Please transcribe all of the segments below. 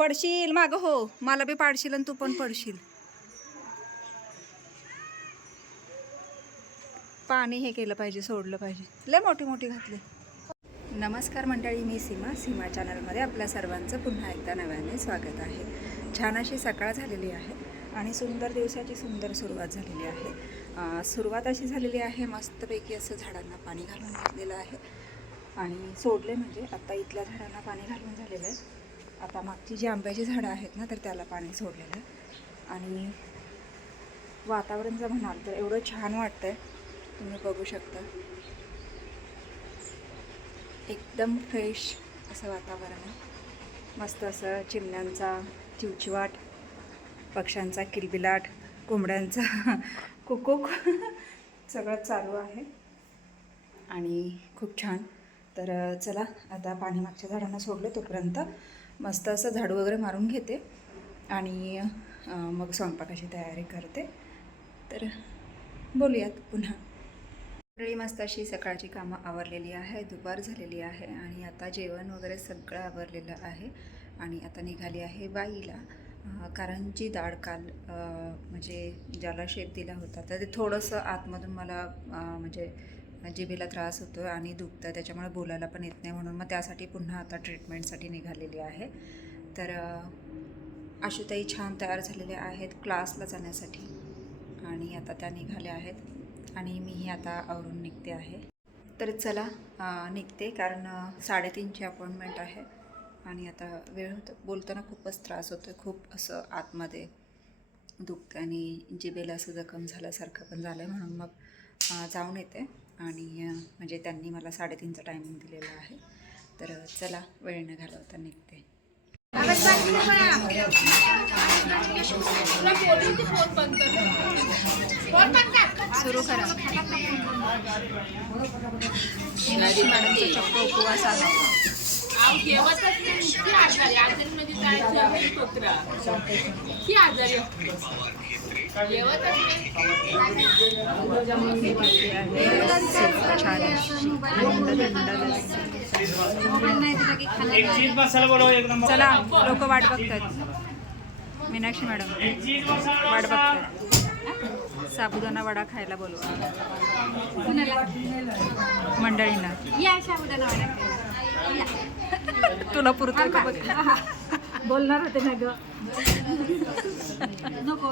पडशील माग हो, मला बी पाडशील आणि तू पण पडशील. पाणी हे केलं पाहिजे, सोडलं पाहिजे. लय मोठी मोठी घातले. नमस्कार मंडळी, मी सीमा चॅनलमध्ये आपल्या सर्वांचं पुन्हा एकदा नव्याने स्वागत आहे. छान अशी सकाळ झालेली आहे आणि सुंदर दिवसाची सुंदर सुरुवात झालेली आहे. सुरुवात अशी झालेली आहे, मस्तपैकी असं झाडांना पाणी घालून घेतलेलं आहे आणि सोडले म्हणजे आता इथल्या झाडांना पाणी घालून झालेलं आहे. आता मागची जी आंब्याची झाडं आहेत ना, तर त्याला पाणी सोडलेलं आहे. आणि वातावरण जर म्हणाल तर एवढं छान वाटतं आहे, तुम्ही बघू शकता. एकदम फ्रेश असं वातावरण आहे. मस्त असं चिमण्यांचा चिवचिवाट, पक्ष्यांचा किलबिलाट, कोंबड्यांचा कुकूक सगळं चालू आहे आणि खूप छान. तर चला आता पाणी मागच्या झाडांना सोडलं, तोपर्यंत मस्त असं झाडू वगैरे मारून घेते आणि मग स्वयंपाकाची तयारी करते. तर बोलूयात पुन्हा. मस्त अशी सकाळची कामं आवरलेली आहे, दुपार झालेली आहे आणि आता जेवण वगैरे सगळं आवरलेलं आहे आणि आता निघाली आहे बाईला. कारण जी डाळ काल म्हणजे ज्याला शेप दिला होता तर ते थोडंसं आतमधून मला म्हणजे जिभेला त्रास होतो आणि दुखतं, त्याच्यामुळे बोलायला पण येत नाही, म्हणून मग त्यासाठी पुन्हा आता ट्रीटमेंटसाठी निघालेली आहे. तर आशुताई छान तयार झालेल्या आहेत क्लासला जाण्यासाठी आणि आता त्या निघाल्या आहेत आणि मीही आता आवरून निघते आहे. तर चला निघते, कारण 3:30ची अपॉइंटमेंट आहे आणि आता वेळ होतं. बोलताना खूपच त्रास होतो, खूप असं आतमध्ये दुखतं आणि जिभेला असं जखम झाल्यासारखं पण झालं आहे, म्हणून मग जाऊन येते. आणि म्हणजे त्यांनी मला 3:30चा टायमिंग दिलेला आहे. तर चला वेळ न घालवता निघते. सुरू करा. मीनाक्षी मॅडमचा चक्क उपवास आहे. चला लोक वाट बघतात. मीनाक्षी मॅडम वाट बघतात. साबुदाणा वडा खायला बोलवा मंडळींना. या साबुदाणा वडा तुला पुरतं का बघ. बोलणार होते ना ग. नको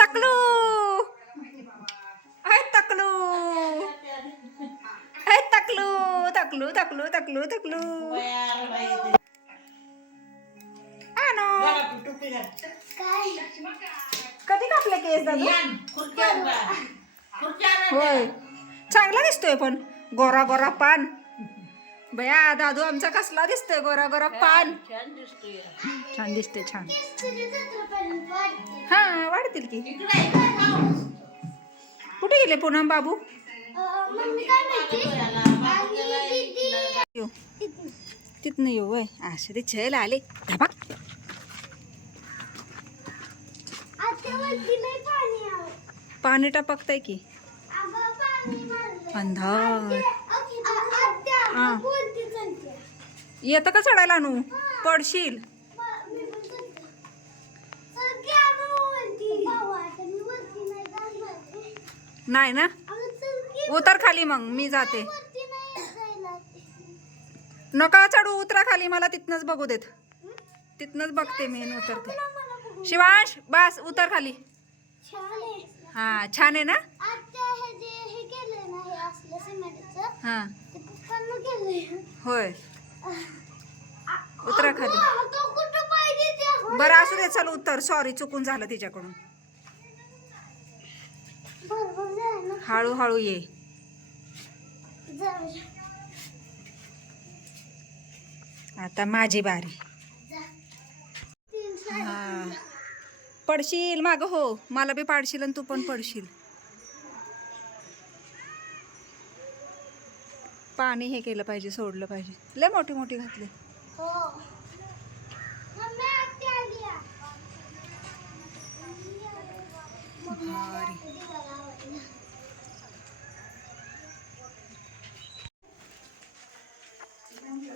तकलू तकलू तकलू तकलू तकलू तकलू तकलू. कधी कापले केस दादू? होय, चांगला दिसतोय पण गोरा गोरा पान. बया दादू आमचा कसला दिसतोय, गोरा गोरा पान. छान दिसते, छान. हा वाढतील की. कुठे गेले पूनम बाबू? तिथनं येऊ वय असे ते छल आले धबा. पाणी टपकतंय की अंधार. येतं का चढायला? आणू पडशील. नाही ना, उतर खाली, मग मी जाते. नका चढू, उतरा खाली, मला तिथनच बघू देत. तिथनच बघते मी, उतरते. शिवांश बस उतर खाली. हा छान आहे ना. हा होय, उतरा खाली. बरं असू दे, चल उतर. सॉरी, चुकून झालं तिच्याकडून. हळूहळू ये. आता माझी बारी. हा पडशील माग हो, मला बी पाडशील आणि तू पण पडशील. पाणी हे केलं पाहिजे, सोडलं पाहिजे. लय मोठी मोठी घातले. भारी.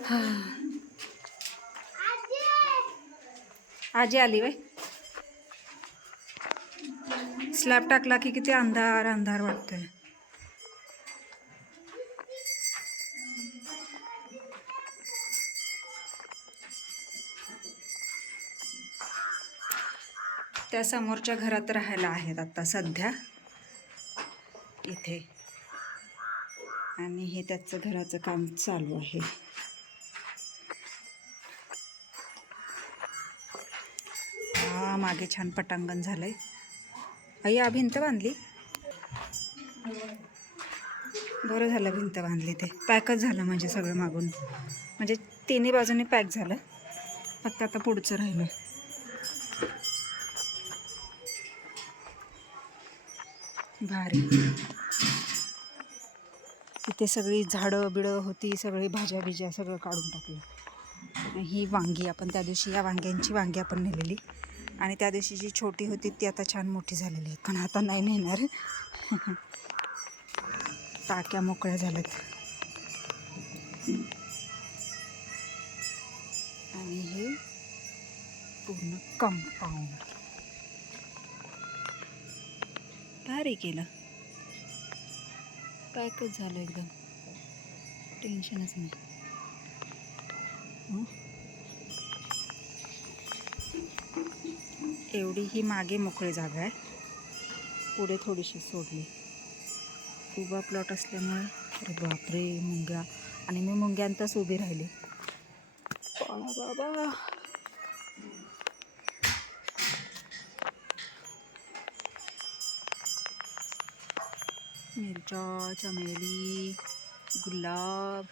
हा. आजी आली बाय. स्लॅब टाकला की किती अंधार अंधार वाटतोय. त्या समोरच्या घरात राहायला आहेत आता सध्या इथे, आणि हे त्याचं घराचं काम चालू आहे. हा, मागे छान पटांगण झालंय. आई भिंत बांधली. बरं झालं भिंत बांधली, ते पॅकच झालं म्हणजे सगळं मागून, म्हणजे तिन्ही बाजूनी पॅक झालं. फक्त आता पुढचं राहिलं. भारी. इथे सगळी झाडं बिडं होती, सगळी भाज्या बिज्या सगळं काढून टाकलं. ही वांगी आपण त्या दिवशी, या वांग्यांची वांगी आपण नेलेली, आणि त्या दिवशी जी छोटी होती ती आता छान मोठी झालेली आहे, पण आता नाही नेणार. टाक्या मोकळ्या झाल्यात. आणि हे पूर्ण कंपाऊंड भारी केलं. पॅकच झालं एकदम, टेन्शनच नाही. एवढी ही मागे मोकळी जागा आहे, पुढे थोडीशी सोडली. उभा प्लॉट असल्यामुळे. अरे बापरे, मुंग्या. आणि मी मुंग्यांतच उभी राहिली. बाबा. मिरच्या, चमेली, गुलाब.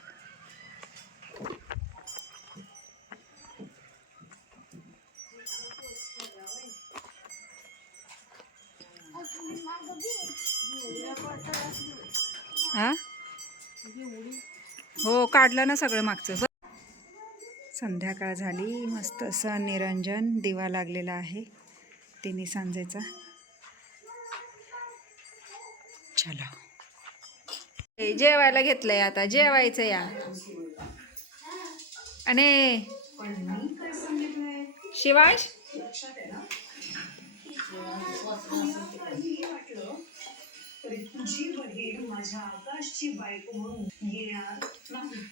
हा, हो काढलं ना सगळं मागचं. संध्याकाळ झाली, मस्त असं निरंजन दिवा लागलेला आहे तिन्ही सांजेचा. चला, जेवायला घेतलंय, आता जेवायचं या. आणि शिवांश,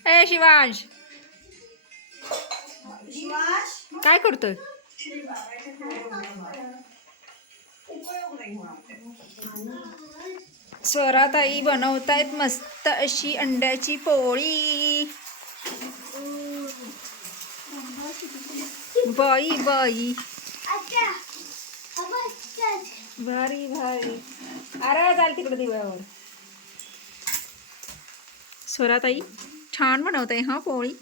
ए शिवांश, काय करतोय? स्वराताई बनवतायत मस्त अशी अंड्याची पोळी. बाई बाई, भारी भारी. अरे चाल तिकडे दिव्यावर. स्वराताई छान बनवताय हा पोळी.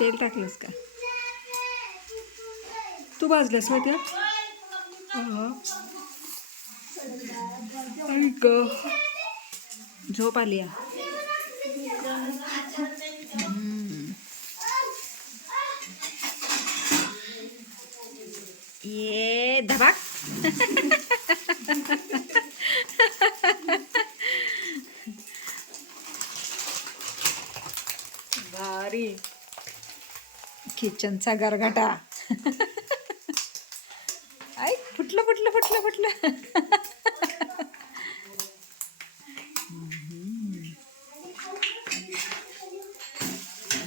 तेल टाकलंस का? तू भाजलंस होत्या? झोप आली. ये धबाक. भारी. किचनचा गरगाटा. ऐक, फुटलं फुटलं फुटलं फुटलं.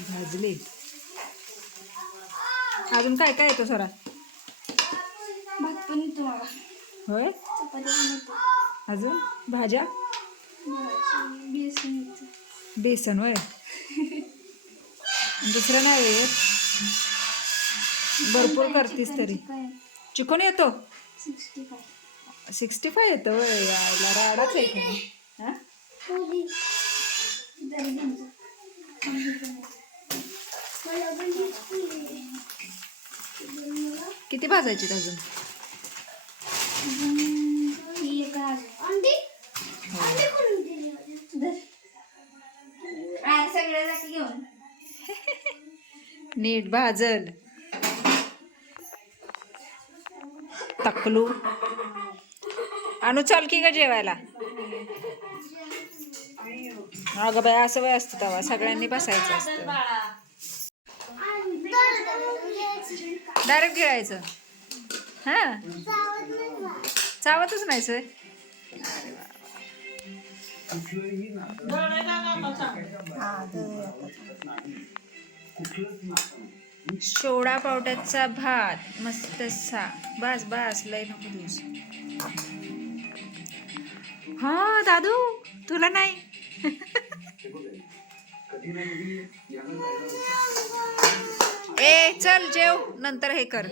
भाजली. अजून काय काय येतं सोरा? भात पण येतो मला. होय, अजून भाज्या? बेसन येतं. बेसन होय. दुसरं नाही येत. भरपूर करतीस तरी. चिकन येतो? 65 येतं होय. यायला राडाच आहे का? किती भाजायची अजून? नीट भाजल. तकलू. अनु चल की ग जेवायला. अगं बाई असं वय असतं तेव्हा सगळ्यांनी बसायचं असतं. डायरेक्ट गिळायचं. हा चावतच नाही सर. सोडा पावट्याचा भात मस्त सा. बस बस लय नको दिवस. हा दादू तुला नाही. ए चल जेव नंतर हे कर.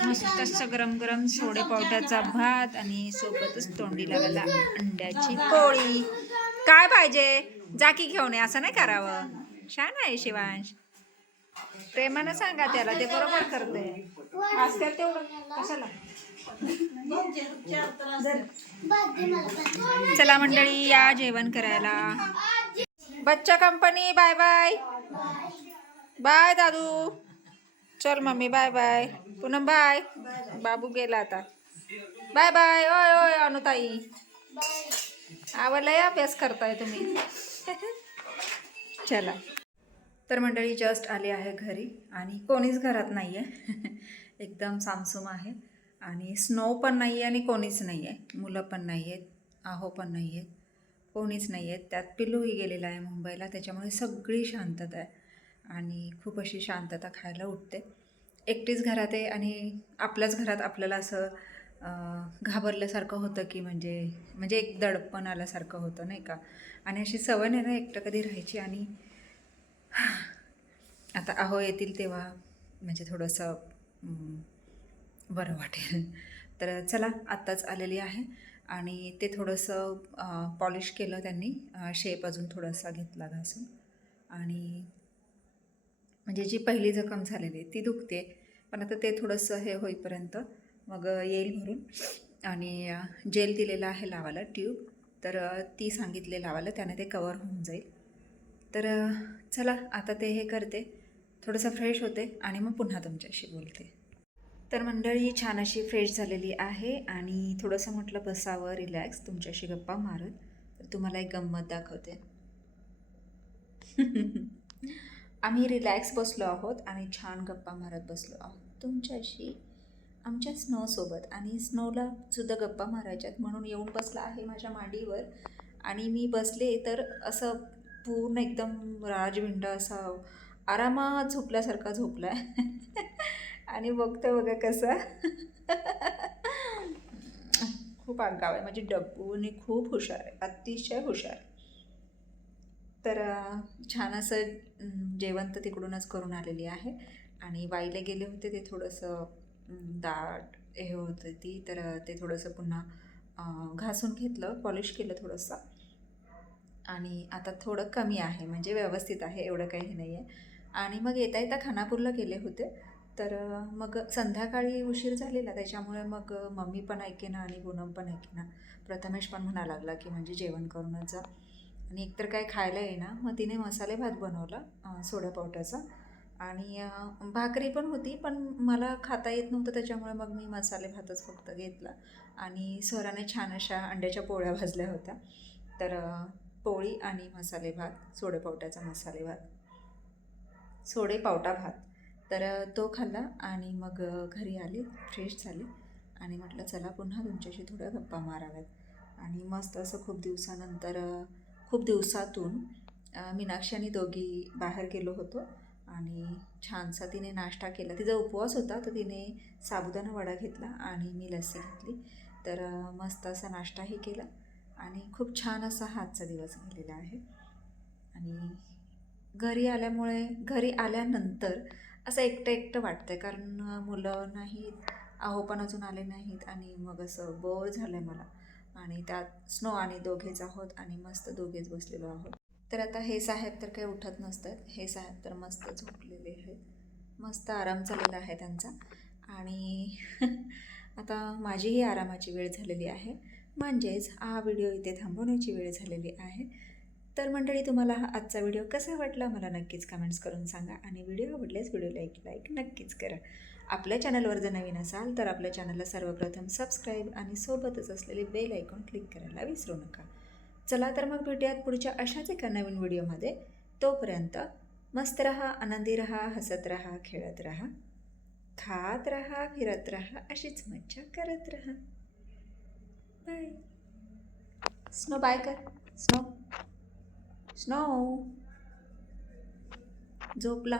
मस्त असं गरम गरम सोडे पावट्याचा भात आणि सोबतच तोंडी लावायला अंड्याची पोळी. काय पाहिजे जाकी घेऊन ये असं नाही करावं. छान आहे शिवांश. प्रेमानं सांगा त्याला ते बरोबर करते. आजकाल तेवढं कशाला. चला मंडळी या जेवण करायला. बच्चा कंपनी बाय बाय. बाय दादू. चल mummy bye bye. Poonam bye. बाबू गेला आता. Bye bye. ओय ओय अनुताई आवडला अभ्यास करताय तुम्ही. चला तर मंडळी जस्ट आले आहे घरी आणि कोणीच घरात नाही आहे. एकदम सामसूम आहे आणि स्नो पण नाही आहे आणि कोणीच नाही आहे. मुलं पण नाही आहेत, आहो पण नाही आहेत, कोणीच नाही आहेत. त्यात पिल्लूही गेलेला आहे मुंबईला. त्याच्यामुळे सगळी शांतता आहे आणि खूप अशी शांतता खायला उठते. एकटीच घरात आहे आणि आपल्याच घरात आपल्याला असं घाबरल्यासारखं होतं की म्हणजे एक दडपण आल्यासारखं होतं नाही का. आणि अशी सवय नाही ना एकटं कधी राहायची. आणि आता आहो येतील तेव्हा म्हणजे थोडंसं बरं वाटेल. तर चला आत्ताच आलेली आहे आणि ते थोडंसं पॉलिश केलं त्यांनी. शेप अजून थोडासा घेतला घासून. आणि म्हणजे जी पहिली जखम झालेली ती दुखते पण आता ते थोडंसं हे होईपर्यंत मग येईल भरून. आणि जेल दिलेला आहे लावायला ट्यूब. तर ती सांगितले लावायला त्याने ते कवर होऊन जाईल. तर चला आता ते हे करते थोडंसं फ्रेश होते आणि मग पुन्हा तुमच्याशी बोलते. तर मंडळी छान अशी फ्रेश झालेली आहे आणि थोडंसं म्हटलं बसावं रिलॅक्स तुमच्याशी गप्पा मारत. तर तुम्हाला एक गंमत दाखवते. आम्ही रिलॅक्स बसलो आहोत आणि छान गप्पा मारत बसलो आहोत तुमच्याशी आमच्या स्नोसोबत. आणि स्नोला सुद्धा गप्पा मारायच्यात म्हणून येऊन बसला आहे माझ्या मांडीवर. आणि मी बसले तर असं पूर्ण एकदम राजविंड असा आरामात झोपल्यासारखा झोपला आहे. आणि बघतं बघा कसं. खूप आगाव आहे म्हणजे डब्बू आणि खूप हुशार आहे, अतिशय हुशार. तर छान असं जेवण तर तिकडूनच करून आलेली आहे. आणि वाईला गेले होते ते थोडंसं दाट हे होतं ती. तर ते थोडंसं पुन्हा घासून घेतलं, पॉलिश केलं थोडंसं. आणि आता थोडं कमी आहे म्हणजे व्यवस्थित आहे, एवढं काही नाही आहे. आणि मग येता येता खानापूरला गेले होते. तर मग संध्याकाळी उशीर झालेला त्याच्यामुळे मग मम्मी पण ऐकेना आणि पूनम पण ऐकेना. प्रथमेश पण म्हणा लागला की म्हणजे जेवण करूनच जा. आणि एकतर काय खायला येईना मग तिने मसाले भात बनवला सोडा पावट्याचा. आणि भाकरी पण होती पण मला खाता येत नव्हतं त्याच्यामुळे मग मी मसाले भातच फक्त घेतला. आणि स्वराने छान अशा अंड्याच्या पोळ्या भाजल्या होत्या. तर पोळी आणि मसाले भात, सोडे पावट्याचा मसाले भात, सोडे पावटा भात. तर तो खाल्ला आणि मग घरी आले, फ्रेश झाले आणि म्हटलं चला पुन्हा तुमच्याशी थोड्या गप्पा माराव्यात. आणि मस्त असं खूप दिवसातून मीनाक्षी आणि दोघी बाहेर गेलो होतो. आणि छानसा तिने नाश्ता केला. तिचा उपवास होता तर तिने साबुदाणा वडा घेतला आणि मी लस्सी घेतली. तर मस्त असा नाश्ताही केला आणि खूप छान असा आजचा दिवस गेलेला आहे. आणि घरी आल्यानंतर असं एकटं वाटतं आहे कारण मुलं नाहीत, आहो पण अजून आले नाहीत. आणि मग असं बोर झालं आहे मला. आणि त्यात स्नो आणि दोघेच आहोत आणि मस्त दोघेच बसलेलो आहोत. तर आता हे साहेब तर काही उठत नसतात. हे साहेब तर मस्त झोपलेले आहेत, मस्त आराम चाललेला आहे त्यांचा. आणि आता माझीही आरामाची वेळ झालेली आहे म्हणजेच हा व्हिडिओ इथे थांबवण्याची वेळ झालेली आहे. तर मंडळी, तुम्हाला हा आजचा व्हिडिओ कसा वाटला मला नक्कीच कमेंट्स करून सांगा आणि व्हिडिओ आवडल्यास व्हिडिओला एक लाईक नक्कीच करा. आपल्या चॅनलवर जर नवीन असाल तर आपल्या चॅनलला सर्वप्रथम सबस्क्राईब आणि सोबतच असलेले बेल आयकॉन क्लिक करायला विसरू नका. चला तर मग भेटूयात पुढच्या अशाच एका नवीन व्हिडिओमध्ये. तोपर्यंत मस्त रहा, आनंदी रहा, हसत रहा, खेळत रहा, खात रहा, फिरत रहा, अशीच मज्जा करत रहा. बाय. स्नो बाय कर. स्नो स्नो झोपला.